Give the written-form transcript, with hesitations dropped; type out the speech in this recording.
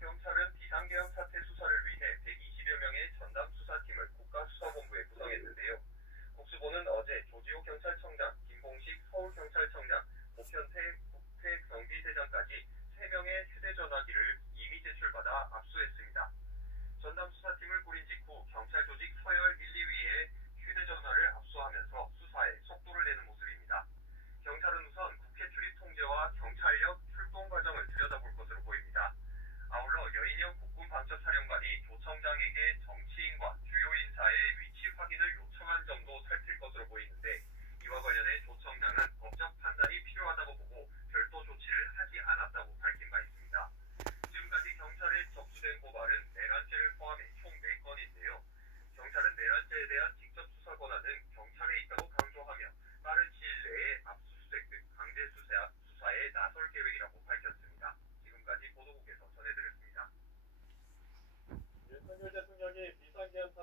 경찰은 비상계엄 사태 수사를 위해 120여 명의 전담 수사팀을 국가수사본부에 구성했는데요. 국수본은 어제 조지호 경찰청장, 김봉식 서울경찰청장, 목현태 국회경비대장까지 3명의 휴대전화기를 이미 제출받아 압수했습니다. 전담 수사팀을 꾸린 직후 경찰 조직 서열 1, 2위에 휴대전화를 압수하면서 수사에 속도를 내는 모습입니다. 경찰은 우선 국회 출입 통제와 경찰력 출동 과정을 들여다볼 것으로 보입니다. 아울러 여인영 국군방첩사령관이 조 청장에게 정치인과 주요 인사의 위치 확인을 요청한 점도 살필 것으로 보이는데, 이와 관련해 조 청장은 법적 판단이 필요하다고 보고 별도 조치를 하지 않았다고 밝힌 바 있습니다. 지금까지 경찰에 접수된 고발은 내란죄를 포함해 총 4건인데요. 경찰은 내란죄에 대한 직접 수사 권한은 경찰에 있다고 강조하며 빠른 시일 내에 압수수색 등 강제 수사에 나설 계획이라고 밝혔습니다. 지금까지 보도국에서 전해드렸습니다. 윤석열 대통령이 비상계엄